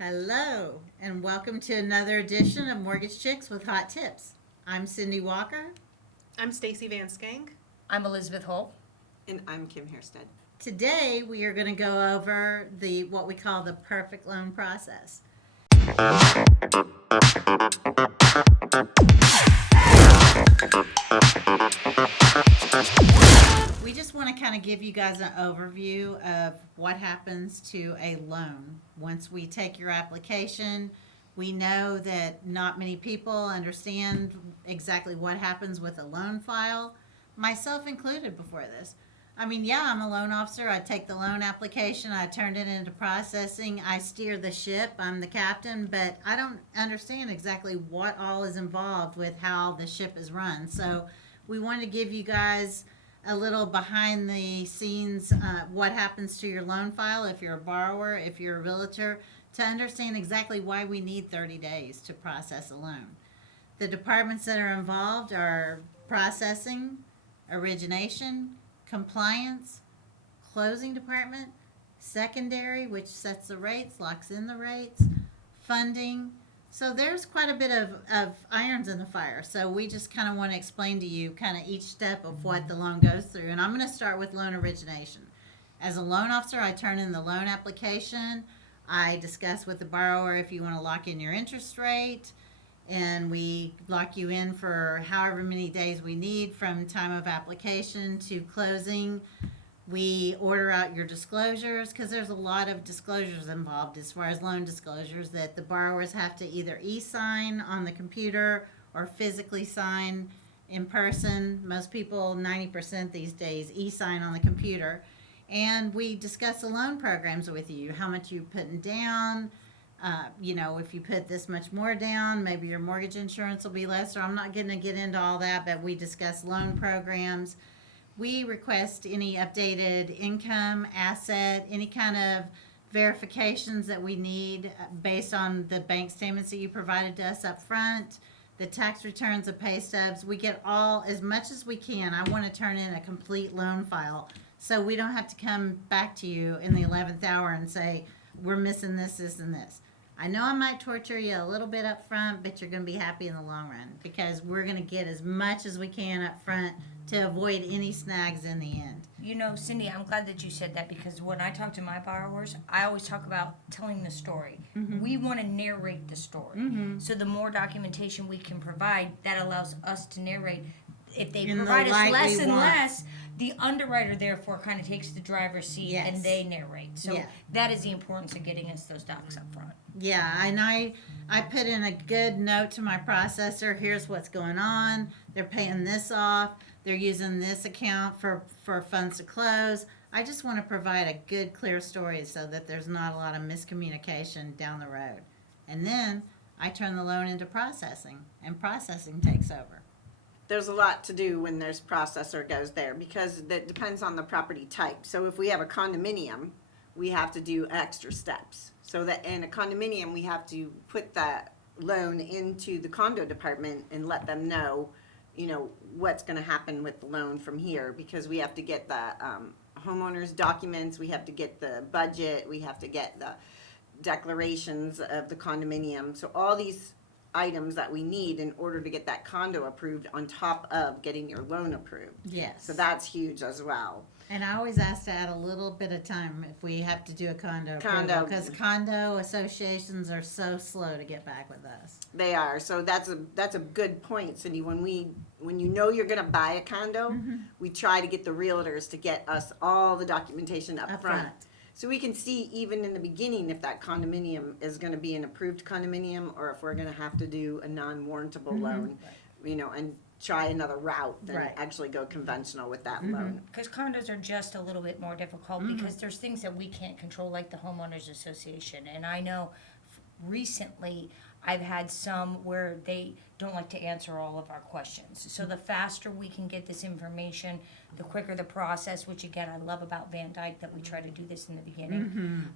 Hello, and welcome to another edition of Mortgage Chicks with Hot Tips. I'm Cindy Walker. I'm Stacy Van Skank. I'm Elizabeth Holt. And I'm Kim Hairsted. Today we are going to go over the what we call the perfect loan process. We just want to kind of give you guys an overview of what happens to a loan. Once we take your application, we know that not many people understand exactly what happens with a loan file, myself included before this. I mean, yeah, I'm a loan officer. I take the loan application, I turn it into processing, I steer the ship, I'm the captain, but I don't understand exactly what all is involved with how the ship is run. So we want to give you guys a little behind the scenes what happens to your loan file if you're a borrower, if you're a realtor, to understand exactly why we need 30 days to process a loan. The departments that are involved are processing, origination, compliance, closing department, secondary, which sets the rates, locks in the rates, funding. So there's quite a bit of irons in the fire. So we just kind of want to explain to you kind of each step of what the loan goes through. And I'm going to start with loan origination. As a loan officer, I turn in the loan application. I discuss with the borrower if you want to lock in your interest rate, and we lock you in for however many days we need from time of application to closing. We order out your disclosures because there's a lot of disclosures involved as far as loan disclosures that the borrowers have to either e-sign on the computer or physically sign in person. Most people, 90% these days, e-sign on the computer. And we discuss the loan programs with you, how much you're putting down. If you put this much more down, maybe your mortgage insurance will be less. So I'm not going to get into all that, but we discuss loan programs. We request any updated income, asset, any kind of verifications that we need based on the bank statements that you provided to us up front, the tax returns, the pay stubs. We get all, as much as we can. I want to turn in a complete loan file so we don't have to come back to you in the 11th hour and say, we're missing this, this, and this. I know I might torture you a little bit up front, but you're going to be happy in the long run because we're going to get as much as we can up front to avoid any snags in the end. You know, Cindy, I'm glad that you said that because when I talk to my borrowers, I always talk about telling the story. Mm-hmm. We want to narrate the story. Mm-hmm. So the more documentation we can provide, that allows us to narrate. If they provide us less and less, the underwriter therefore kind of takes the driver's seat and they narrate. So that is the importance of getting us those docs up front. Yeah, and I put in a good note to my processor. Here's what's going on. They're paying this off. They're using this account for funds to close. I just want to provide a good, clear story so that there's not a lot of miscommunication down the road. And then I turn the loan into processing, and processing takes over. There's a lot to do when there's processor goes there because that depends on the property type. So if we have a condominium, we have to do extra steps. So that in a condominium, we have to put that loan into the condo department and let them know, what's going to happen with the loan from here because we have to get the homeowner's documents, we have to get the budget, we have to get the declarations of the condominium. So all these items that we need in order to get that condo approved on top of getting your loan approved. Yes. So that's huge as well. And I always ask to add a little bit of time if we have to do a condo because condo associations are so slow to get back with us. They are. So that's a good point, Cindy. When you know you're going to buy a condo, we try to get the realtors to get us all the documentation up front. So we can see even in the beginning if that condominium is going to be an approved condominium or if we're going to have to do a non-warrantable loan, and try another route than actually go conventional with that loan. Because condos are just a little bit more difficult because there's things that we can't control like the homeowners association. And I know recently I've had some where they don't like to answer all of our questions. So the faster we can get this information, the quicker the process, which again I love about Van Dyke that we try to do this in the beginning.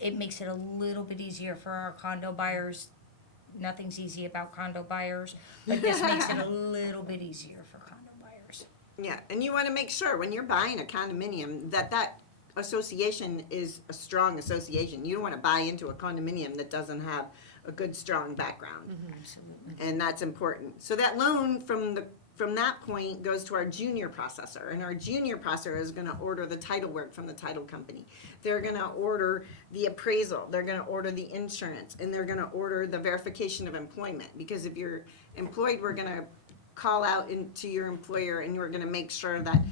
It makes it a little bit easier for our condo buyers. Nothing's easy about condo buyers, but this makes it a little bit easier for condo buyers. Yeah, and you want to make sure when you're buying a condominium that association is a strong association. You don't want to buy into a condominium that doesn't have a good, strong background. Absolutely. And that's important. So that loan from that point goes to our junior processor, and our junior processor is going to order the title work from the title company. They're going to order the appraisal, they're going to order the insurance, and they're going to order the verification of employment. Because if you're employed, we're going to call out into your employer, and we're going to make sure that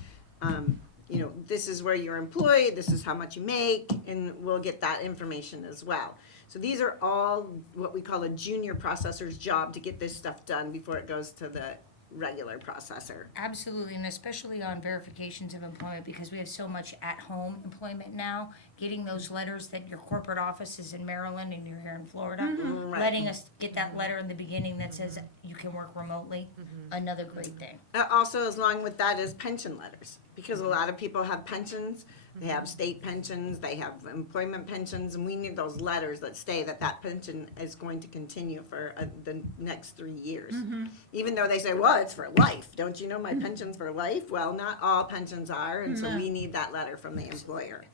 this is where you're employed, this is how much you make, and we'll get that information as well. So these are all what we call a junior processor's job to get this stuff done before it goes to the regular processor. Absolutely, and especially on verifications of employment, because we have so much at-home employment now, getting those letters that your corporate office is in Maryland and you're here in Florida, Right. letting us get that letter in the beginning that says you can work remotely, another great thing. Also, as long with that is pension letters, because a lot of people have pensions. They have state pensions, they have employment pensions, and we need those letters that say that pension is going to continue for the next 3 years. Even though they say, well, it's for life. Don't you know my pension's for life? Well, not all pensions are, and so we need that letter from the employer.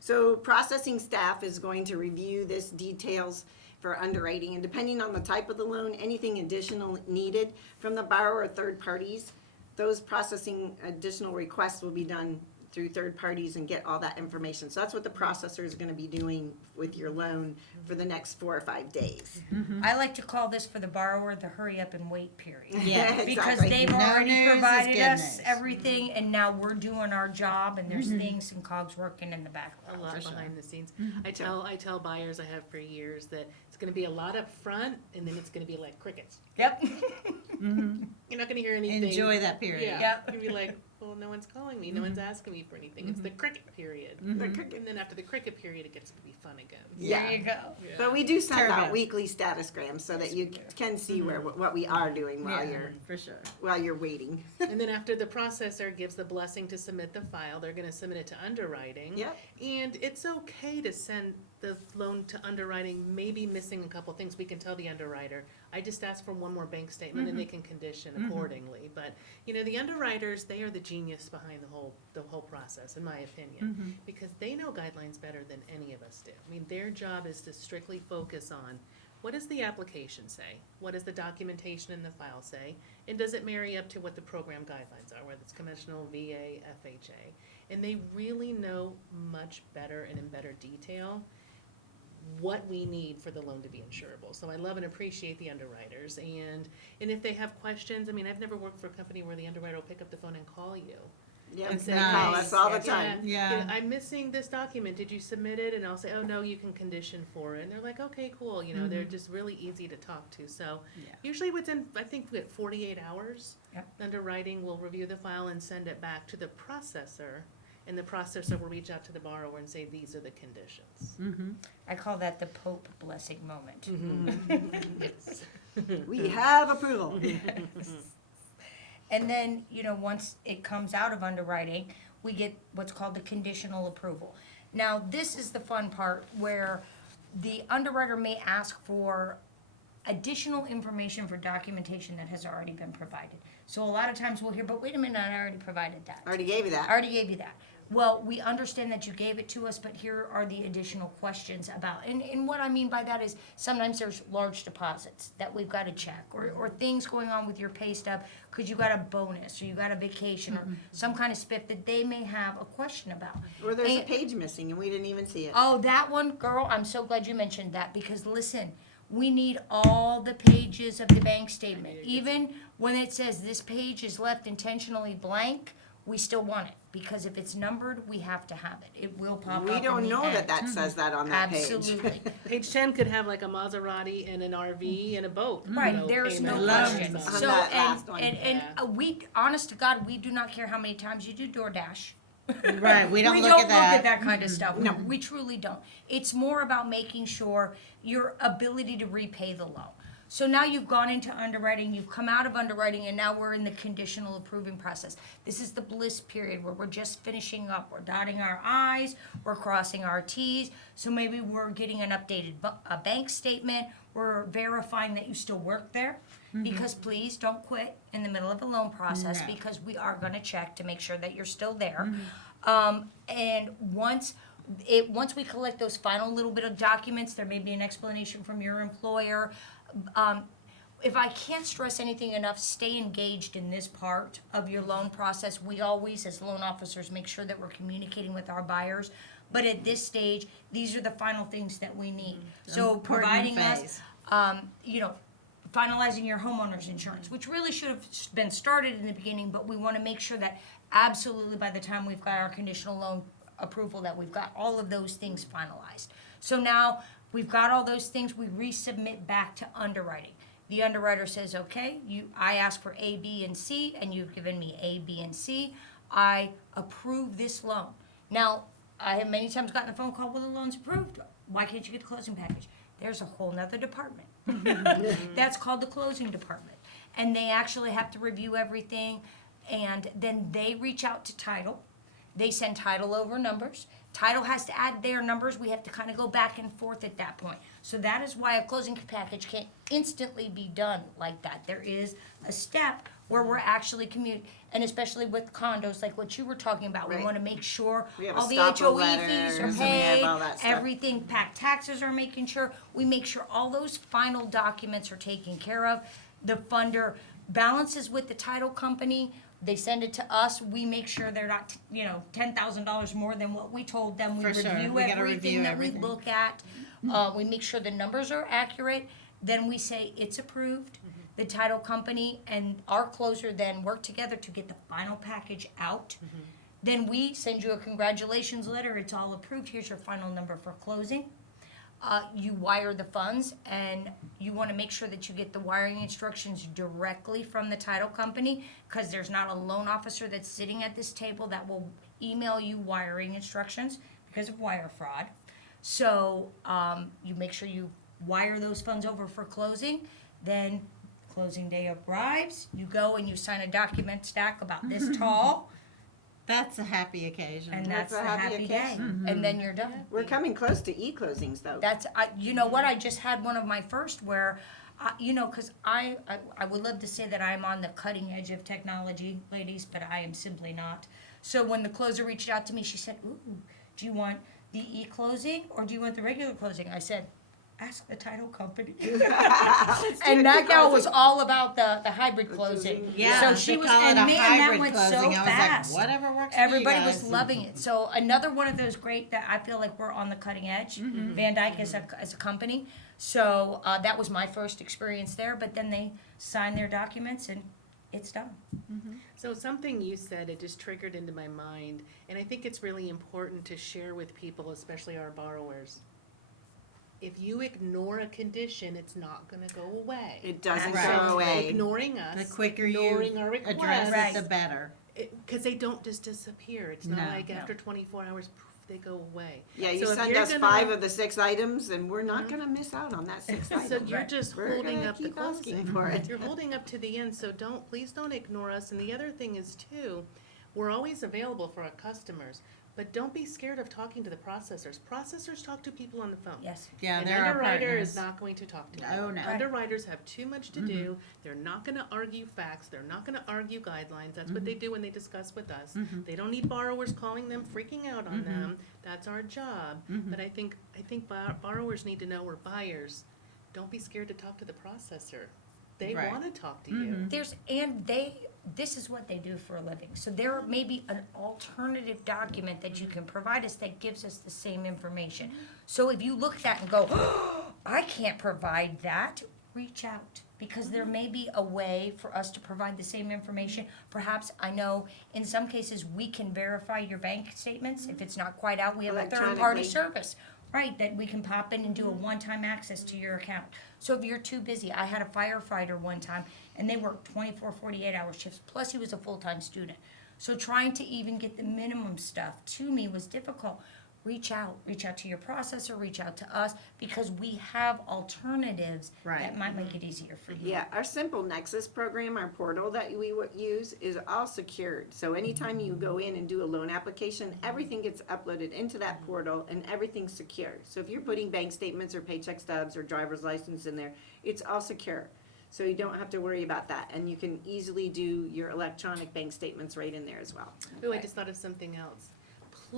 So processing staff is going to review this details for underwriting, and depending on the type of the loan, anything additional needed from the borrower or third parties, those processing additional requests will be done through third parties and get all that information. So that's what the processor is going to be doing with your loan for the next 4 or 5 days. I like to call this for the borrower the hurry up and wait period. Yeah, Because Exactly. they've No already news is provided good us news. everything, and now we're doing our job, and there's things and cogs working in the A background. lot For sure. behind the scenes. I tell buyers I have for years that it's gonna be a lot up front and then it's gonna be like crickets. Yep. You're not gonna hear anything. Enjoy that period. Yeah. Yep. You'll be like, well, no one's calling me, no one's asking me for anything. It's the cricket period. The cricket- And then after the cricket period, it gets to be fun again. Yeah. There you go. Yeah. But we do send Turbo. out weekly statusgrams so that you can see what we are doing while Yeah, for sure. you're waiting. And then after the processor gives the blessing to submit the file, they're gonna submit it to underwriting. Yep. And it's okay to send the loan to underwriting, maybe missing a couple things, we can tell the underwriter, I just asked for one more bank statement and they can condition accordingly. But, the underwriters, they are the genius behind the whole process, in my opinion. Because they know guidelines better than any of us do. I mean, their job is to strictly focus on, what does the application say? What does the documentation in the file say? And does it marry up to what the program guidelines are, whether it's conventional, VA, FHA? And they really know much better and in better detail what we need for the loan to be insurable. So I love and appreciate the underwriters. And if they have questions, I mean, I've never worked for a company where the underwriter will pick up the phone and call you. Yep. And say, They Nice. call us all the Yeah. time. Yeah. I'm missing this document. Did you submit it? And I'll say, oh, no, you can condition for it. And they're like, okay, cool. They're just really easy to talk to. So Yeah. usually within, I think, 48 hours, Yep. underwriting will review the file and send it back to the processor. And the processor will reach out to the borrower and say, these are the conditions. I call that the Pope blessing moment. Yes. We have approval. And then, once it comes out of underwriting, we get what's called the conditional approval. Now, this is the fun part where the underwriter may ask for additional information for documentation that has already been provided. So a lot of times we'll hear, but wait a minute, I already provided that. I already gave you I that. already gave you that. Well, we understand that you gave it to us, but here are the additional questions about, and what I mean by that is sometimes there's large deposits that we've got to check, or things going on with your pay stub, because you got a bonus, or you got a vacation, or some kind of spiff that they may have a question about. Or there's a And- page missing and we didn't even see it. Oh, that one, girl, I'm so glad you mentioned that, because listen, we need all the pages of the bank statement. Even when it says this page is left intentionally blank, we still want it, because if it's numbered, we have to have it. It will pop up We in don't the know end. that that says that on that page. Absolutely. Page 10 could have like a Maserati and an RV and a boat. Right, there's no payment. question. On So, that and, last one. and we, honest to God, we do not care how many times you do DoorDash. Right, we don't look at look that. at that kind of stuff. No, we truly don't. It's more about making sure your ability to repay the loan. So now you've gone into underwriting, you've come out of underwriting, and now we're in the conditional approving process. This is the bliss period where we're just finishing up. We're dotting our I's, we're crossing our T's. So maybe we're getting an updated a bank statement. We're verifying that you still work there. Because please don't quit in the middle of a loan process, No. because we are going to check to make sure that you're still there. And once we collect those final little bit of documents, there may be an explanation from your employer. If I can't stress anything enough, stay engaged in this part of your loan process. We always, as loan officers, make sure that we're communicating with our buyers. But at this stage, these are the final things that we need. So Important providing phase. us, finalizing your homeowner's insurance, which really should have been started in the beginning, but we want to make sure that absolutely by the time we've got our conditional loan approval, that we've got all of those things finalized. So now we've got all those things, we resubmit back to underwriting. The underwriter says, okay, I asked for A, B, and C, and you've given me A, B, and C. I approve this loan. Now, I have many times gotten a phone call, well, the loan's approved. Why can't you get the closing package? There's a whole nother department. That's called the closing department. And they actually have to review everything, and then they reach out to title. They send title over numbers. Title has to add their numbers. We have to kind of go back and forth at that point. So that is why a closing package can't instantly be done like that. There is a step where we're actually and especially with condos, like what you were talking about. Right. We want to make sure We have all the estoppel HOE letters, fees are and we have paid, all that stuff. everything, PAC taxes are making sure. We make sure all those final documents are taken care of. The funder balances with the title company. They send it to us. We make sure they're not, $10,000 more than what we told them. We For sure. review We gotta everything review that everything. we look at. We make sure the numbers are accurate. Then we say it's approved. The title company and our closer then work together to get the final package out. Then we send you a congratulations letter. It's all approved. Here's your final number for closing. You wire the funds, and you want to make sure that you get the wiring instructions directly from the title company, because there's not a loan officer that's sitting at this table that will email you wiring instructions because of wire fraud. So you make sure you wire those funds over for closing. Then closing day arrives. You go and you sign a document stack about this tall, That's a happy occasion. and That's that's a the happy happy day. occasion. And then you're done. We're coming close to e-closings though. That's, you know what, I just had one of my first where, because I would love to say that I'm on the cutting edge of technology, ladies, but I am simply not. So when the closer reached out to me, she said, ooh, do you want the e-closing or do you want the regular closing? I said, ask the title company. And that gal was all about the hybrid closing. Yeah, So they she was, call it and a man, that hybrid went closing. so I was fast. like, whatever works Everybody for you was guys. loving it. So another one of those great that I feel like we're on the cutting edge. Van Dyke as a company. So that was my first experience there. But then they sign their documents and it's done. So something you said, it just triggered into my mind, and I think it's really important to share with people, especially our borrowers. If you ignore a condition, it's not gonna go away. It doesn't Right. go away. Ignoring us, The quicker you ignoring our request, address Right. it, the better. because they don't just disappear. It's not No, like no. after 24 hours, poof, they go away. Yeah, you So if send you're us gonna- 5 of the 6 items, and we're not gonna miss out on that 6th So item. you're Right. just We're holding gonna up the keep asking closing. for it. You're holding up to the end, so please don't ignore us. And the other thing is too, we're always available for our customers, but don't be scared of talking to the processors. Processors talk to people on the phone. Yes. Yeah, An they're our underwriter is partners. not going to talk to you. Oh, no. Right. Underwriters have too much to do. They're not gonna argue facts. They're not gonna argue guidelines. That's what they do when they discuss with us. They don't need borrowers calling them, freaking out on them. That's our job. But I think borrowers need to know, we're buyers. Don't be scared to talk to the processor. They Right. wanna talk to you. This is what they do for a living. So there may be an alternative document that you can provide us that gives us the same information. So if you look at that and go, oh, I can't provide that, reach out. Because there may be a way for us to provide the same information. Perhaps, I know, in some cases, we can verify your bank statements. If it's not quite out, we have a third-party Electronically. service. Right, that we can pop in and do a one-time access to your account. So if you're too busy, I had a firefighter one time, and they worked 24, 48-hour shifts, plus he was a full-time student. So trying to even get the minimum stuff to me was difficult. Reach out to your processor, reach out to us, because we have alternatives Right. that might make it easier for you. Yeah, our Simple Nexus program, our portal that we would use, is all secured. So anytime you go in and do a loan application, everything gets uploaded into that portal and everything's secure. So if you're putting bank statements or paycheck stubs or driver's license in there, it's all secure. So you don't have to worry about that. And you can easily do your electronic bank statements right in there as well. Ooh, I just thought of something else.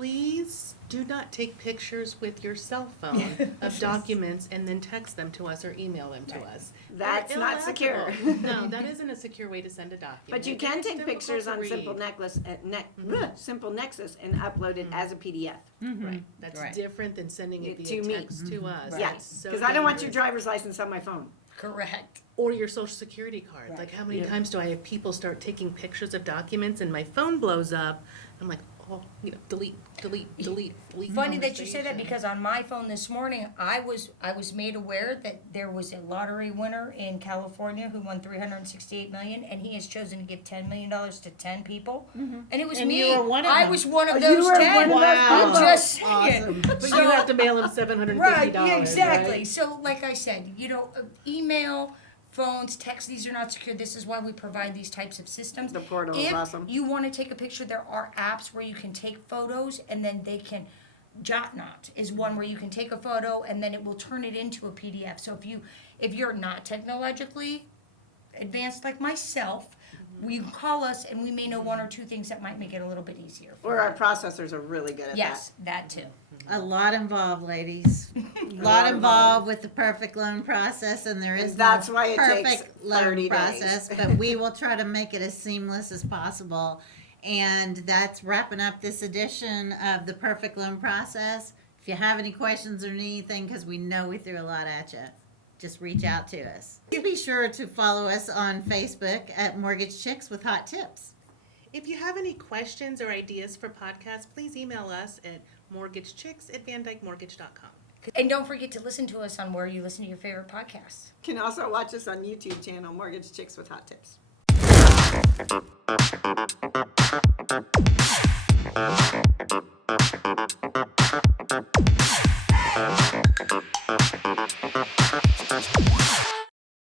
please do not take pictures with your cell phone of documents and then text them to us or email them to us. That's They're not secure. illegible. No, that isn't a secure way to send a document. But you It can is take difficult pictures to on read. Simple Nexus and upload it as a PDF. Right, that's Right. different than sending it To via me. text to us. Right. Yes, It's so because I don't want your dangerous. driver's license on my phone. Correct. Or your social security card. Right. Like, how many Yeah. times do I have people start taking pictures of documents and my phone blows up? I'm like, oh, delete. Funny that you say that conversation. because on my phone this morning, I was made aware that there was a lottery winner in California who won $368 million, and he has chosen to give $10 million to 10 people, and it was And me. you were one of I them. was one of Oh, those you were 10. one of those Wow. I'm just saying. Awesome. But you have to mail him $750. Right, yeah, exactly. right? So, like I said, email, phones, text, these are not secure. This is why we provide these types of systems. The portal is awesome. If you want to take a picture, there are apps where you can take photos and then they can. Jotnot is one where you can take a photo and then it will turn it into a PDF. So if you're not technologically advanced like myself, you can call us and we may know one or two things that might make it a little bit easier. Or our processors are really good at Yes, that too. A lot involved, ladies. A lot lot involved with the perfect loan process, and there is And that's no why it takes perfect loan 30 days. process, but we will try to make it as seamless as possible. And that's wrapping up this edition of the perfect loan process. If you have any questions or anything, because we know we threw a lot at you, just reach out to us. Be sure to follow us on Facebook at Mortgage Chicks with Hot Tips. If you have any questions or ideas for podcasts, please email us at mortgagechicks@vandykemortgage.com. And don't forget to listen to us on where you listen to your favorite podcasts. You can also watch us on YouTube channel, Mortgage Chicks with Hot Tips.